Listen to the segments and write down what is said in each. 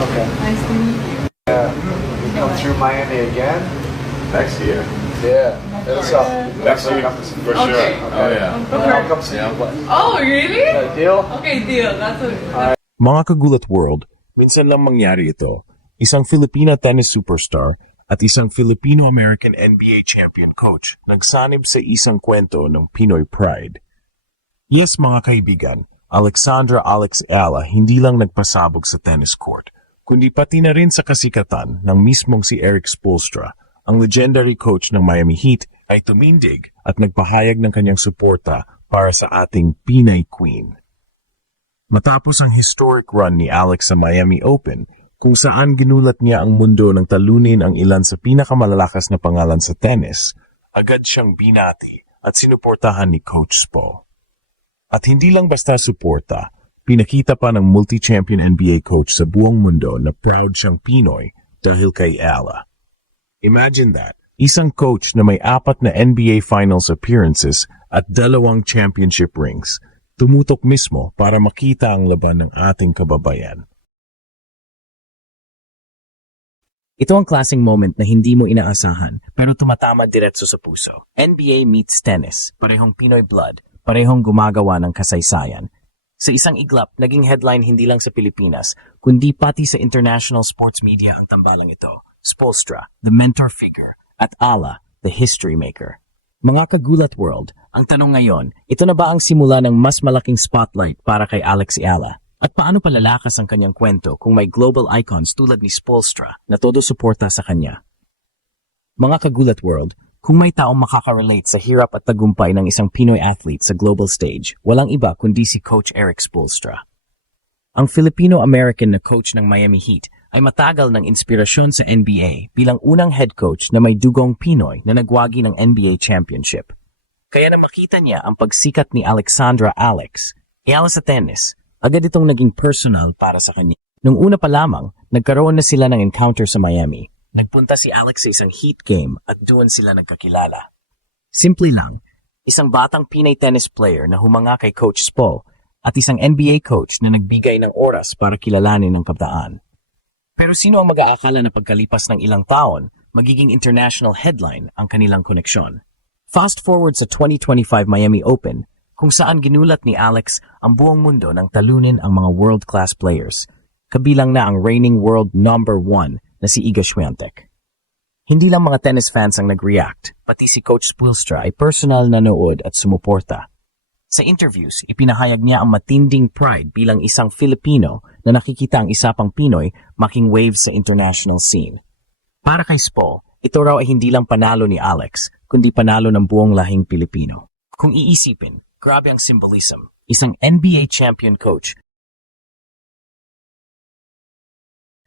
Okay. Nice to meet you. We come through Miami again. Next year. Yeah. Hit us up. Next year, for sure. Okay. Oh yeah. I'll come see you play. Oh, really? Deal? Okay, deal. That's a... Mga kagulat world, minsan lang mangyari ito. Isang Filipina tennis superstar at isang Filipino-American NBA champion coach nagsanib sa isang kwento ng Pinoy Pride. Yes mga kaibigan, Alexandra Alex Ayala hindi lang nagpasabog sa tennis court, kundi pati na rin sa kasikatan ng mismong si Erik Spoelstra, ang legendary coach ng Miami Heat ay tumindig at nagpahayag ng kanyang suporta para sa ating Pinay Queen. Matapos ang historic run ni Alex sa Miami Open, kung saan ginulat niya ang mundo ng talunin ang ilan sa pinakamalalakas na pangalan sa tennis, agad siyang binati at sinuportahan ni Coach Spo. At hindi lang basta suporta, pinakita pa ng multi-champion NBA coach sa buong mundo na proud siyang Pinoy dahil kay Ayala. Imagine that, isang coach na may 4 na NBA Finals appearances at 2 championship rings, tumutok mismo para makita ang laban ng ating kababayan. Ito ang klaseng moment na hindi mo inaasahan pero tumatama diretso sa puso. NBA meets tennis, parehong Pinoy blood, parehong gumagawa ng kasaysayan. Sa isang iglap, naging headline hindi lang sa Pilipinas, kundi pati sa international sports media ang tambalang ito. Spoelstra, the mentor figure, at Ala, the history maker. Mga kagulat world, ang tanong ngayon, ito na ba ang simula ng mas malaking spotlight para kay Alex Ayala? At paano palalakas ang kanyang kwento kung may global icons tulad ni Spoelstra na todo suporta sa kanya? Mga kagulat world, kung may taong makaka-relate sa hirap at tagumpay ng isang Pinoy athlete sa global stage, walang iba kundi si Coach Erik Spoelstra. Ang Filipino-American na coach ng Miami Heat ay matagal ng inspirasyon sa NBA bilang unang head coach na may dugong Pinoy na nagwagi ng NBA championship. Kaya na makita niya ang pagsikat ni Alexandra Alex, Ayala sa tennis, agad itong naging personal para sa kanya. Nung una pa lamang, nagkaroon na sila ng encounter sa Miami. Nagpunta si Alex sa isang Heat game at doon sila nagkakilala. Simple lang, isang batang Pinay tennis player na humanga kay Coach Spo at isang NBA coach na nagbigay ng oras para kilalanin ang kabataan. Pero sino ang mag-aakala na pagkalipas ng ilang taon, magiging international headline ang kanilang koneksyon? Fast forward sa 2025 Miami Open, kung saan ginulat ni Alex ang buong mundo ng talunin ang mga world-class players, kabilang na ang reigning world number 1 na si Iga Swiatek. Hindi lang mga tennis fans ang nag-react, pati si Coach Spoelstra ay personal na nanood at sumuporta. Sa interviews, ipinahayag niya ang matinding pride bilang isang Filipino na nakikita ang isa pang Pinoy making waves sa international scene. Para kay Spo, ito raw ay hindi lang panalo ni Alex, kundi panalo ng buong lahing Pilipino. Kung iisipin, grabe ang symbolism. Isang NBA champion coach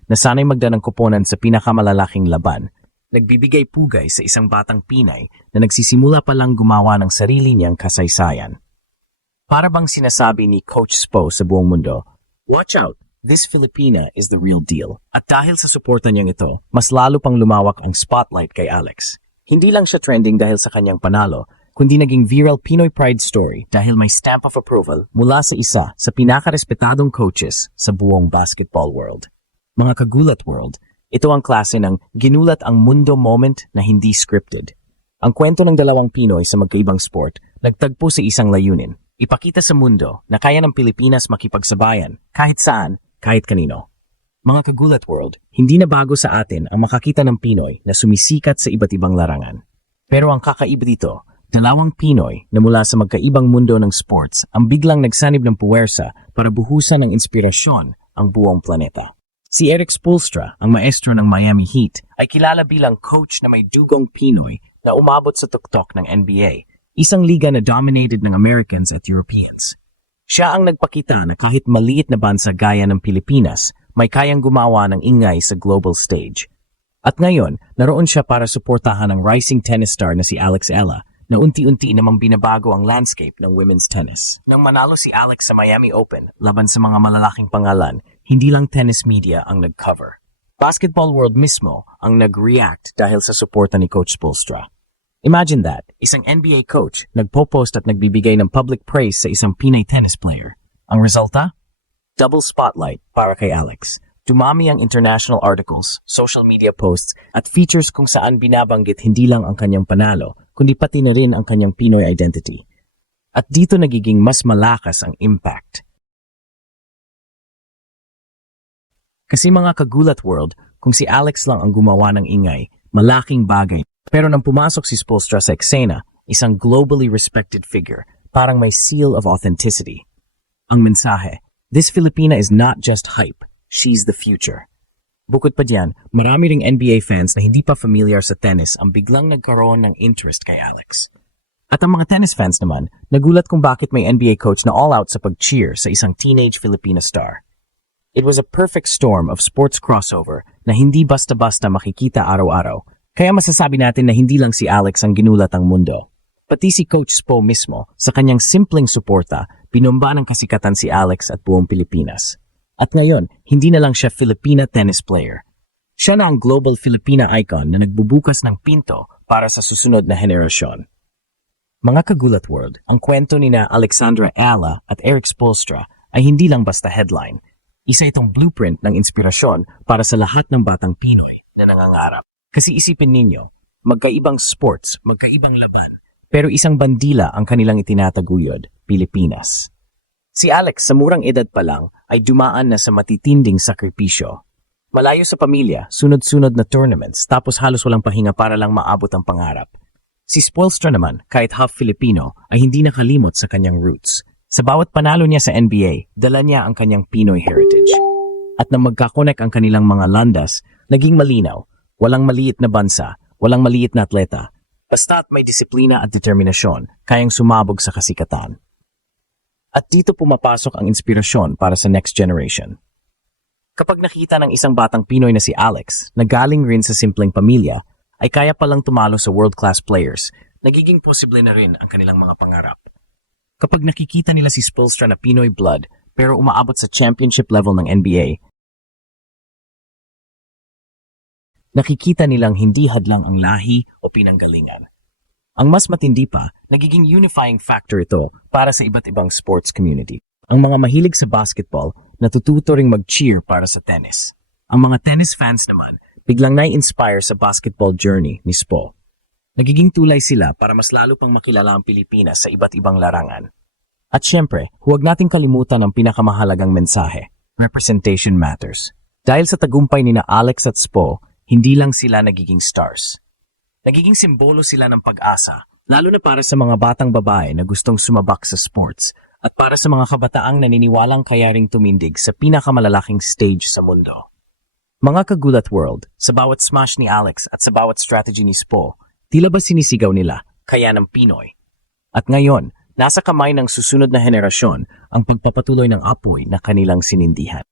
na sanay magda ng koponan sa pinakamalalaking laban, nagbibigay pugay sa isang batang Pinay na nagsisimula pa lang gumawa ng sarili niyang kasaysayan. Para bang sinasabi ni Coach Spo sa buong mundo, watch out, this Filipina is the real deal. At dahil sa suporta niyang ito, mas lalo pang lumawak ang spotlight kay Alex. Hindi lang siya trending dahil sa kanyang panalo, kundi naging viral Pinoy Pride story dahil may stamp of approval mula sa isa sa pinakarespetadong coaches sa buong basketball world. Mga kagulat world, ito ang klase ng ginulat ang mundo moment na hindi scripted. Ang kwento ng dalawang Pinoy sa magkaibang sport nagtagpo sa isang layunin. Ipakita sa mundo na kaya ng Pilipinas makipagsabayan kahit saan, kahit kanino. Mga kagulat world, hindi na bago sa atin ang makakita ng Pinoy na sumisikat sa iba't ibang larangan. Pero ang kakaiba dito, dalawang Pinoy na mula sa magkaibang mundo ng sports ang biglang nagsanib ng puwersa para buhusan ng inspirasyon ang buong planeta. Si Erik Spoelstra, ang maestro ng Miami Heat, ay kilala bilang coach na may dugong Pinoy na umabot sa tuktok ng NBA, isang liga na dominated ng Americans at Europeans. Siya ang nagpakita na kahit maliit na bansa gaya ng Pilipinas, may kayang gumawa ng ingay sa global stage. At ngayon, naroon siya para suportahan ang rising tennis star na si Alex Ayala, na unti-unti namang binabago ang landscape ng women's tennis. Nang manalo si Alex sa Miami Open laban sa mga malalaking pangalan, hindi lang tennis media ang nag-cover. Basketball world mismo ang nag-react dahil sa suporta ni Coach Spoelstra. Imagine that, isang NBA coach nagpo-post at nagbibigay ng public praise sa isang Pinay tennis player. Ang resulta? Double spotlight para kay Alex. dumami ang international articles, social media posts, at features kung saan binabanggit hindi lang ang kanyang panalo, kundi pati na rin ang kanyang Pinoy identity. At dito nagiging mas malakas ang impact. Kasi mga kagulat world, kung si Alex lang ang gumawa ng ingay, malaking bagay. Pero nang pumasok si Spoelstra sa eksena, isang globally respected figure, parang may seal of authenticity. Ang mensahe, this Filipina is not just hype, she's the future. Bukod pa diyan, marami ring NBA fans na hindi pa familiar sa tennis ang biglang nagkaroon ng interest kay Alex. At ang mga tennis fans naman, nagulat kung bakit may NBA coach na all out sa pag-cheer sa isang teenage Filipina star. It was a perfect storm of sports crossover na hindi basta-basta makikita araw-araw. Kaya masasabi natin na hindi lang si Alex ang ginulat ang mundo. Pati si Coach Spo mismo, sa kanyang simpleng suporta, binomba ng kasikatan si Alex at buong Pilipinas. At ngayon, hindi na lang siya Filipina tennis player. Siya na ang global Filipina icon na nagbubukas ng pinto para sa susunod na henerasyon. Mga kagulat world, ang kwento ni na Alexandra Ala at Eric Spoelstra ay hindi lang basta headline. Isa itong blueprint ng inspirasyon para sa lahat ng batang Pinoy na nangangarap. Kasi isipin ninyo, magkaibang sports, magkaibang laban, pero isang bandila ang kanilang itinataguyod, Pilipinas. Si Alex sa murang edad pa lang ay dumaan na sa matitinding sakripisyo. Malayo sa pamilya, sunod-sunod na tournaments, tapos halos walang pahinga para lang maabot ang pangarap. Si Spoelstra naman, kahit half Filipino, ay hindi nakalimot sa kanyang roots. Sa bawat panalo niya sa NBA, dala niya ang kanyang Pinoy heritage. At nang magkakonek ang kanilang mga landas, naging malinaw, walang maliit na bansa, walang maliit na atleta. Basta't may disiplina at determinasyon, kayang sumabog sa kasikatan. At dito pumapasok ang inspirasyon para sa next generation. Kapag nakita ng isang batang Pinoy na si Alex, na galing rin sa simpleng pamilya, ay kaya palang tumalo sa world-class players, nagiging posible na rin ang kanilang mga pangarap. Kapag nakikita nila si Spoelstra na Pinoy blood pero umaabot sa championship level ng NBA, nakikita nilang hindi hadlang ang lahi o pinanggalingan. Ang mas matindi pa, nagiging unifying factor ito para sa iba't ibang sports community. Ang mga mahilig sa basketball, natututo ring mag-cheer para sa tennis. Ang mga tennis fans naman, biglang nai-inspire sa basketball journey ni Spo. Nagiging tulay sila para mas lalo pang makilala ang Pilipinas sa iba't ibang larangan. At syempre, huwag nating kalimutan ang pinakamahalagang mensahe, representation matters. Dahil sa tagumpay ni na Alex at Spo, hindi lang sila nagiging stars. Nagiging simbolo sila ng pag-asa, lalo na para sa mga batang babae na gustong sumabak sa sports at para sa mga kabataang naniniwalang kaya ring tumindig sa pinakamalalaking stage sa mundo. Mga kagulat world, sa bawat smash ni Alex at sa bawat strategy ni Spo, tila ba sinisigaw nila, kaya ng Pinoy? At ngayon, nasa kamay ng susunod na henerasyon ang pagpapatuloy ng apoy na kanilang sinindihan.